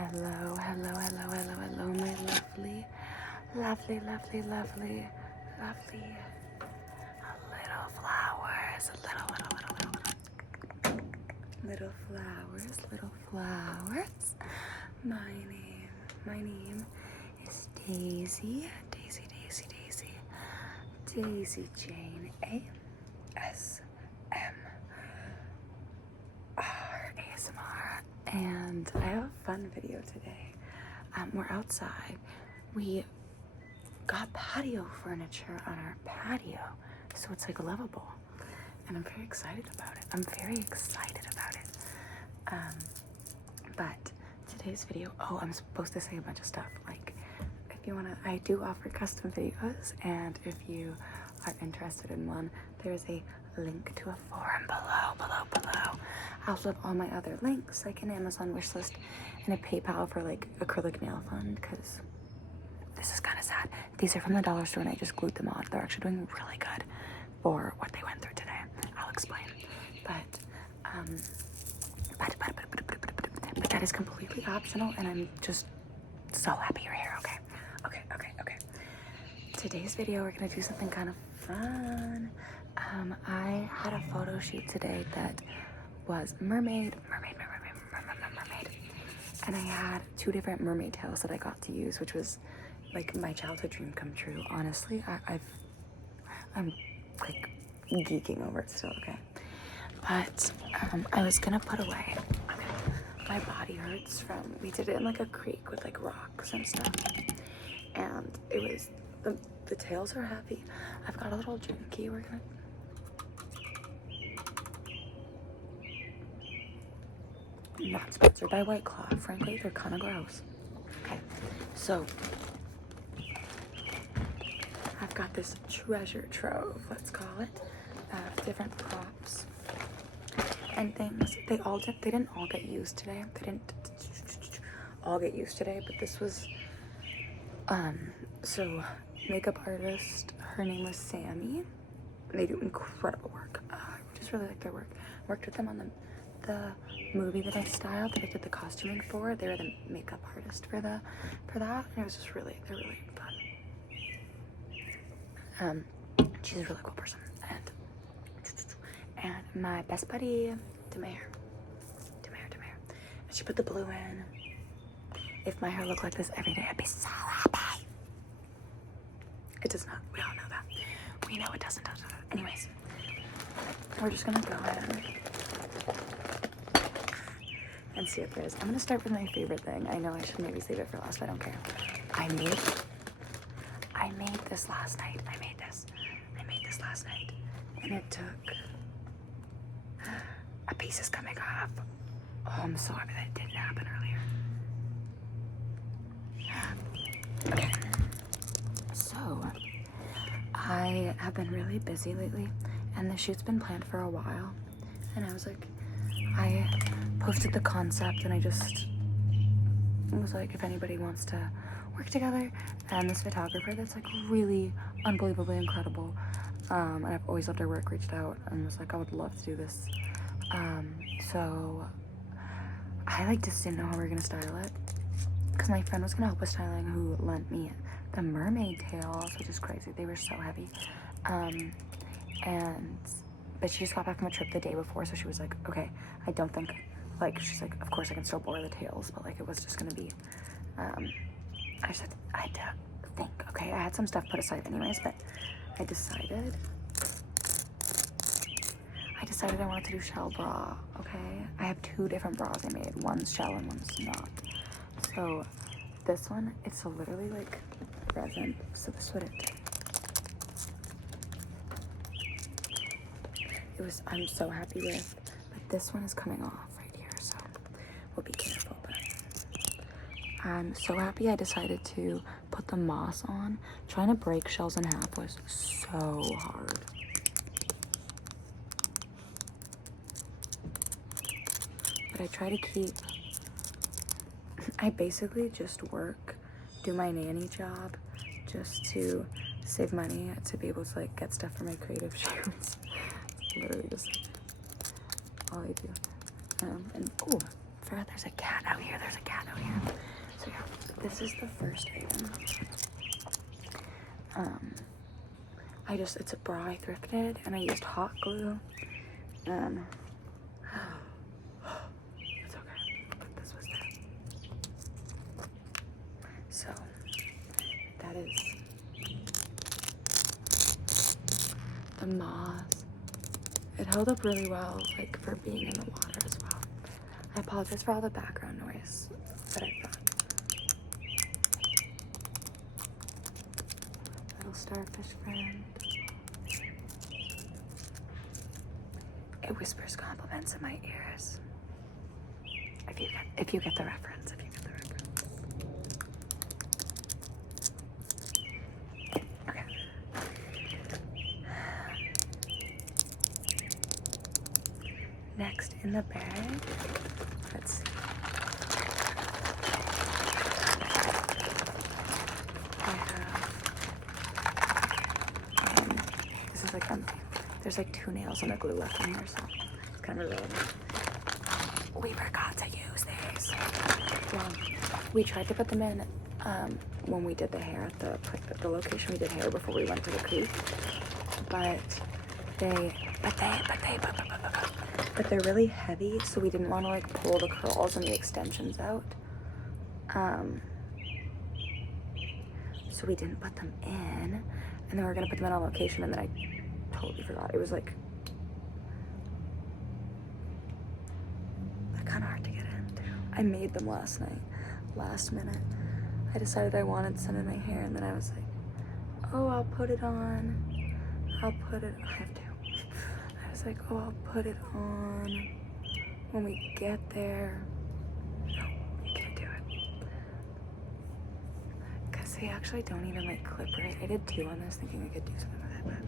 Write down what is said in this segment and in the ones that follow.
Hello, hello, hello, hello, hello, my lovely, lovely, lovely, lovely, lovely little flowers. Little flowers, little flowers. My name is Daisy, Daisy Jane ASMR, and I have a fun video today. We're outside. We got patio furniture on our patio, so it's like livable, and I'm very excited about it. But today's video, I'm supposed to say a bunch of stuff. Like, if you wanna, I do offer custom videos, and if you are interested in one, there's a link to a forum below. I also have all my other links, like an Amazon wishlist and a PayPal for like acrylic nail fund, because this is kind of sad. These are from the dollar store and I just glued them on. They're actually doing really good for what they went through today. I'll explain. But that is completely optional, and I'm just so happy you're here. Okay. Today's video, we're gonna do something kind of fun. I had a photo shoot today that was mermaid, and I had 2 different mermaid tails that I got to use, which was like my childhood dream come true. Honestly, I'm like geeking over it still. Okay, but I was gonna put away. My body hurts from, we did it in like a creek with like rocks and stuff, and it was the tails are heavy. I've got a little drinky. We're gonna not sponsored by White Claw. Frankly, they're kind of gross. Okay, so I've got this treasure trove, let's call it, of different props and things. They didn't all get used today. But this was so makeup artist, her name was Sammy. They do incredible work. I just really like their work. Worked with them on the movie that I styled, that I did the costuming for. They were the makeup artist for that, and it was just they're really fun. She's a really cool person, and my best buddy, Demare, and she put the blue in. If my hair looked like this every day, I'd be so happy. It does not. We all know that. We know it doesn't. Anyways, we're just gonna go in and see what there is. I'm gonna start with my favorite thing. I know I should maybe save it for last, but I don't care. I made this last night. And it took, a piece is coming off. Oh, I'm so happy that it didn't happen earlier. Okay. So, I have been really busy lately, and the shoot's been planned for a while. And I was like, I posted the concept, and I just was like, if anybody wants to work together, and this photographer that's like really unbelievably incredible, and I've always loved her work, reached out and was like, I would love to do this. So I like just didn't know how we were gonna style it, because my friend was gonna help with styling, who lent me the mermaid tails, which is crazy. They were so heavy. But she just got back from a trip the day before, so she was like, okay, I don't think, like, she's like, of course I can still borrow the tails, but like it was just gonna be, I had to think. Okay, I had some stuff put aside anyways, but I decided I wanted to do shell bra. Okay, I have 2 different bras I made. One's shell and one's not. So this one, it's literally like resin. So this is what it did. I'm so happy with, but this one is coming off right here, so we'll be careful. But I'm so happy I decided to put the moss on. Trying to break shells in half was so hard. But I try to I basically just do my nanny job just to save money, to be able to like get stuff for my creative shoots. Literally just all I do. And forgot there's a cat out here. There's a cat out here. So yeah, this is the first item. It's a bra I thrifted, and I used hot glue. It's okay, but this was there. So that is the moss. It held up really well, like for being in the water as well. I apologize for all the background noise that I've got. Little starfish friend. It whispers compliments in my ears. If you get the reference, Okay. Next in the bag, let's see. I have, this is like empty. There's like 2 nails and a glue left in here, so it's kind of irrelevant. We forgot to use these. Well, we tried to put them in when we did the hair at the location we did hair before we went to the creek, but they're really heavy, so we didn't want to like pull the curls and the extensions out. So we didn't put them in, and then we were gonna put them in on location, and then I totally forgot. It was like kind of hard to get into. I made them last night, last minute. I decided I wanted some in my hair, and then I was like, oh, I'll put it on. I have to. I was like, oh, I'll put it on when we get there. No, you can't do it. Because they actually don't even like clip right. I did 2 on this thinking I could do something with it, but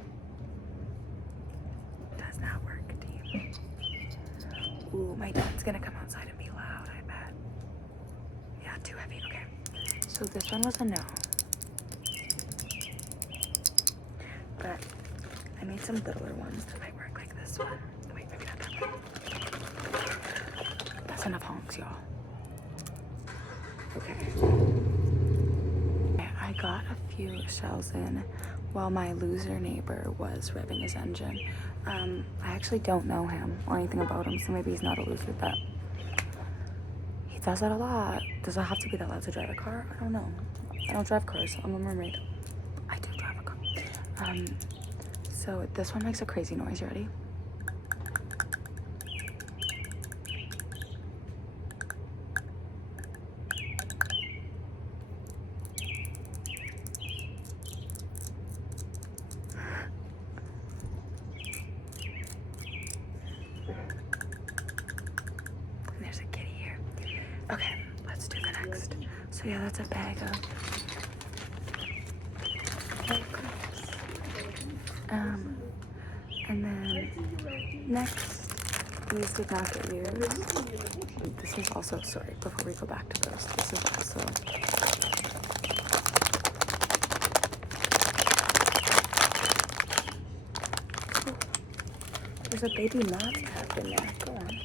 it does not work, team. Ooh, my dad's gonna come outside and be loud, I bet. Yeah, too heavy, okay. So this one was a no. But I made some littler ones that might work, like this one. Wait, maybe not that one. That's enough honks, y'all. Okay. I got a few shells in while my loser neighbor was revving his engine. I actually don't know him or anything about him, so maybe he's not a loser, but he does that a lot. Does it have to be that loud to drive a car? I don't know. I don't drive cars. I'm a mermaid. I do drive a car. So this one makes a crazy noise. You ready? There's a kitty here. Okay, let's do the next. So yeah, that's a bag of and then next, these did not get used. This is also, sorry, before we go back to those, this is also there's a baby moth trap in there. Go on.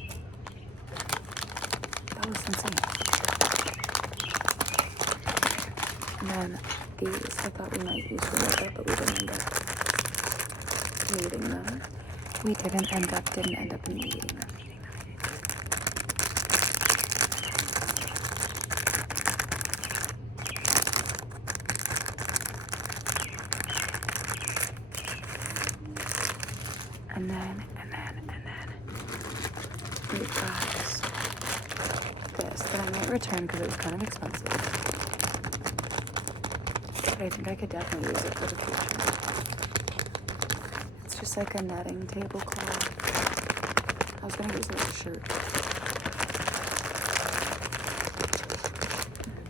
That was insane. And then these, I thought we might use for makeup, but we didn't end up needing them. We didn't end up needing them. And then we got this that I might return because it was kind of expensive. But I think I could definitely use it for the future. It's just like a netting tablecloth. I was gonna use it as a shirt.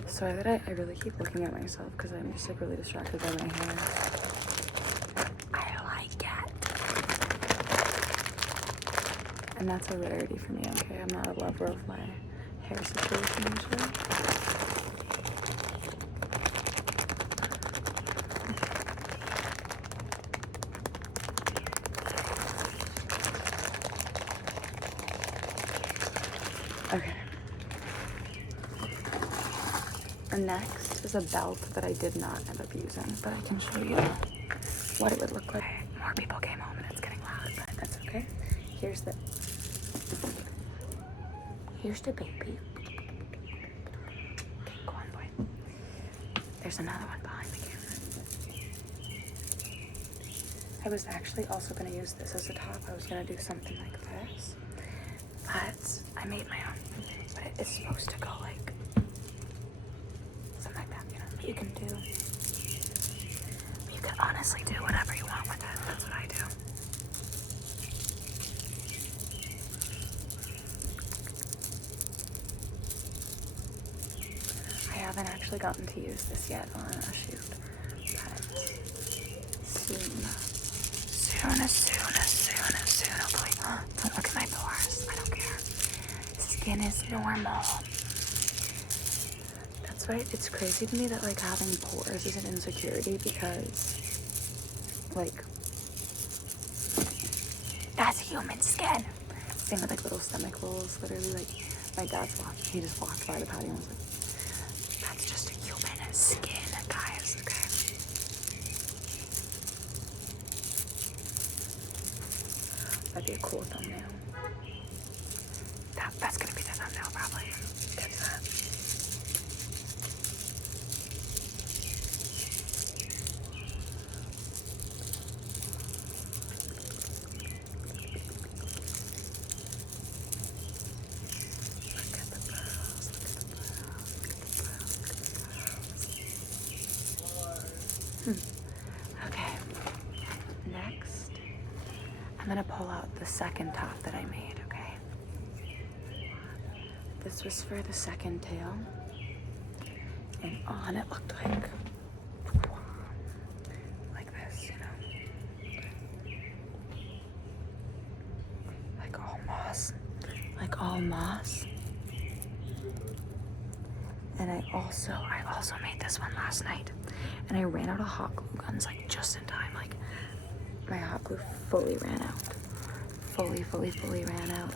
Sorry that I really keep looking at myself because I'm just like really distracted by my hair. I like it. And that's a rarity for me, okay? I'm not a lover of my hair situation usually. Okay, And next is a belt that I did not end up using, but I can show you what it would look like. More people came home and it's getting loud, but that's okay. Here's the baby. Okay, go on, boy. There's another one behind the camera. I was actually also going to use this as a top. I was going to do something like this, but I made my own. But it's supposed to go like something like that, you know. You can honestly do whatever you want with it. That's what I do. I haven't actually gotten to use this yet on a shoot, but soon, hopefully. Don't look at my pores. I don't care. Skin is normal. That's right. It's crazy to me that like having pores is an insecurity because like that's human skin. Same with like little stomach rolls. Literally, like my dad's he just walked by the patio and was like, that's just a human skin, guys. Okay. That'd be a cool thumbnail. That's gonna be the thumbnail probably. Get that. Okay, next, I'm gonna pull out the second top that I made, okay? This was for the second tail, and on it looked like this, you know? Like all moss. And I also made this one last night, and I ran out of hot glue guns like just in time. Like my hot glue fully ran out. Fully ran out.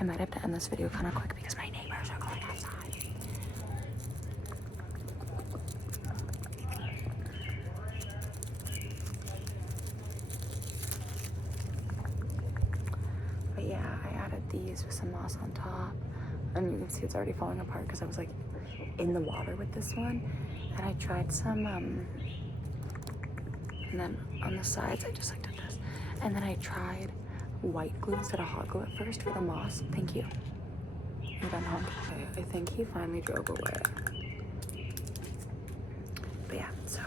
I might have to end this video kind of quick because my neighbors are going outside. But yeah, I added these with some moss on top, and you can see it's already falling apart because I was like in the water with this one, and I tried some and then on the sides I just like did this, and then I tried white glue instead of hot glue at first for the moss. Thank you. And then I think he finally drove away. But yeah, so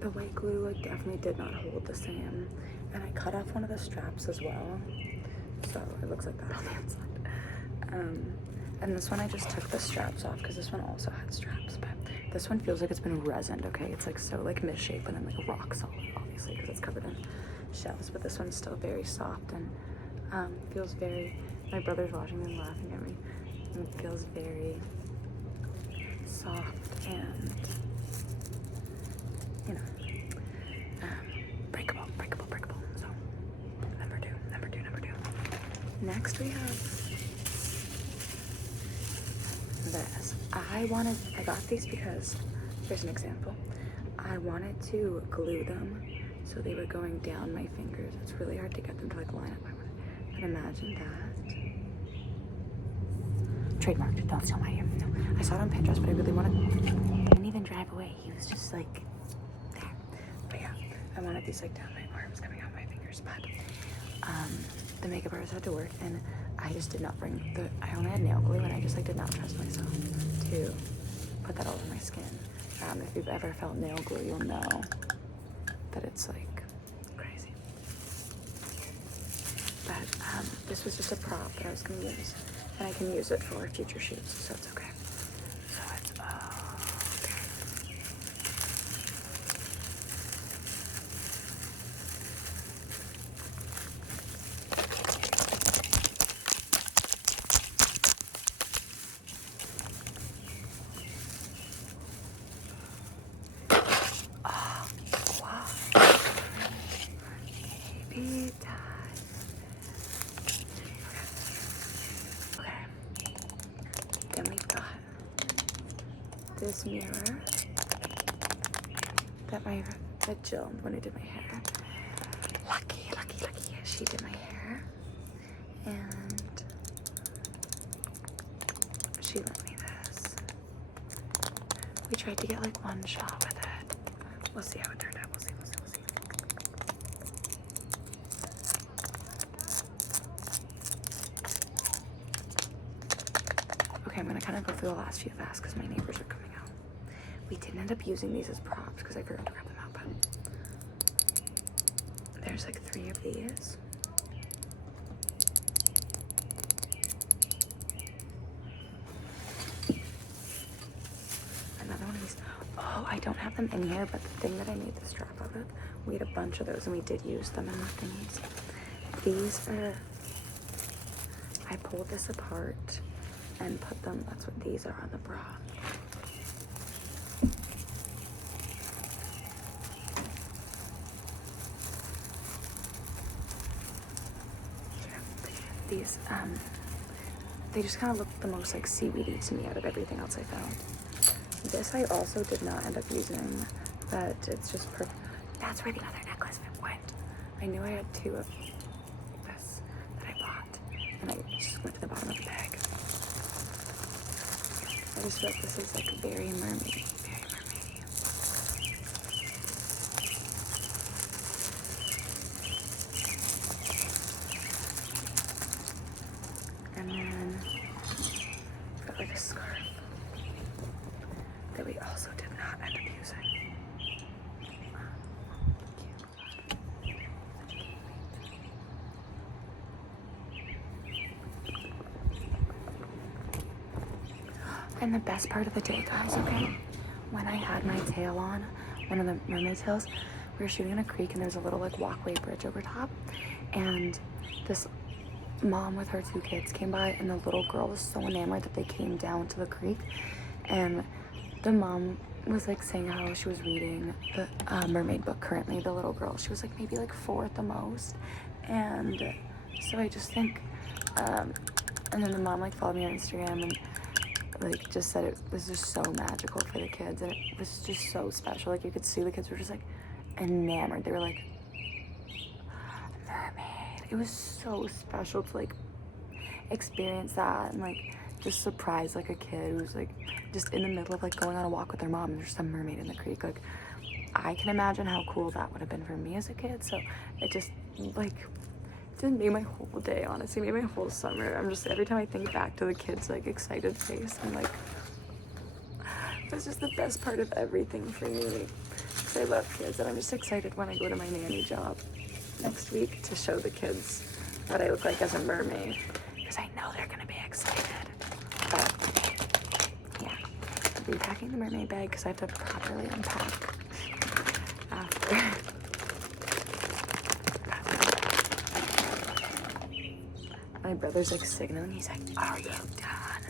the white glue like definitely did not hold the same, and I cut off one of the straps as well, so it looks like that on the inside. And this one I just took the straps off because this one also had straps, but this one feels like it's been resined, okay? It's like so like misshapen and like rock solid, obviously, because it's covered in shells, but this one's still very soft and feels very, my brother's watching and laughing at me, and it feels very soft and, you know, breakable. So number two. Next we have this. I got these because, here's an example. I wanted to glue them so they were going down my fingers. It's really hard to get them to like line up. But imagine that. Trademarked, don't steal my idea. No, I saw it on Pinterest, but I really wanted, I didn't even drive away. He was just like there. But yeah, I wanted these like down my arms, coming out my fingers, but the makeup artist had to work, and I just did not bring I only had nail glue, and I just like did not trust myself to put that all over my skin. If you've ever felt nail glue, you'll know that it's like crazy. But this was just a prop that I was gonna use, and I can use it for future shoots, so it's okay. So it's okay. Then we've got this mirror that Jill, when I did my hair, lucky, she did my hair, and she lent me this. We tried to get like one shot with it. We'll see how it turned out. We'll see. Okay, I'm gonna kind of go through the last few fast because my neighbors are coming out. We didn't end up using these as props because I forgot to grab them out, but there's like 3 of these. Another one of these. Oh, I don't have them in here, but the thing that I made the strap out of, we had a bunch of those and we did use them in the thingies. These are, I pulled this apart and put them, that's what these are on the bra. These, they just kind of look the most like seaweedy to me out of everything else I found. This I also did not end up using, but it's just perfect. That's where the other necklace went. I knew I had 2 of this that I bought, and I just went to the bottom of the bag. I just feel like this is like very mermaidy, very mermaidy. And then I've got like a scarf that we also did not end up using. And the best part of the day, guys, okay? When I had my tail on, one of the mermaid tails, we were shooting in a creek and there's a little like walkway bridge over top. And this mom with her 2 kids came by and the little girl was so enamored that they came down to the creek. And the mom was like saying how she was reading the Mermaid book currently, the little girl. She was like maybe like 4 at the most. And so I just think, and then the mom like followed me on Instagram and like just said it was just so magical for the kids, and it was just so special. Like you could see the kids were just like enamored. They were like, mermaid. It was so special to like experience that and like just surprise like a kid who's like just in the middle of like going on a walk with their mom and there's some mermaid in the creek. Like I can imagine how cool that would have been for me as a kid. So it just like didn't make my whole day, honestly, made my whole summer. I'm just, every time I think back to the kids like excited face, I'm like, it was just the best part of everything for me, because I love kids. And I'm just excited when I go to my nanny job next week to show the kids what I look like as a mermaid, because I know they're gonna be excited. But yeah, I'm repacking the mermaid bag because I have to properly unpack after. My brother's like signaling. He's like, "Are you done?"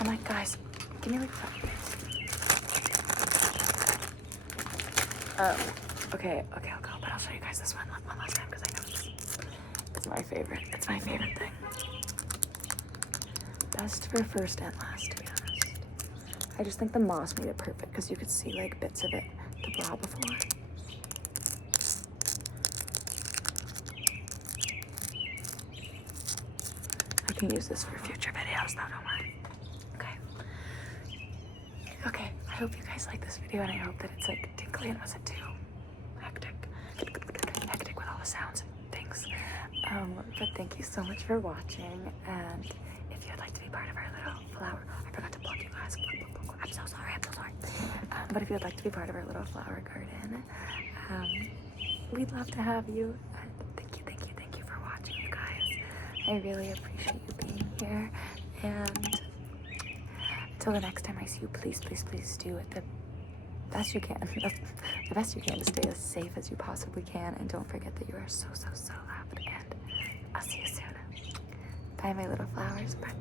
I'm like, "Guys, give me like 5 minutes." Okay, I'll go, but I'll show you guys this one last time because I know it's my favorite. It's my favorite thing. Best for first and last, to be honest. I just think the moss made it perfect because you could see like bits of it, the bra before. I can use this for future videos though, don't worry. Okay, I hope you guys like this video and I hope that it's like tinkly and wasn't too hectic with all the sounds and things. But thank you so much for watching, and if you'd like to be part of our little flower, I forgot to plug you guys. I'm so sorry. But if you'd like to be part of our little flower garden, we'd love to have you. Thank you for watching, you guys. I really appreciate you being here, and until the next time I see you, please do it the best you can. The best you can to stay as safe as you possibly can, and don't forget that you are so loved, and I'll see you soon. Bye, my little flowers. Bye.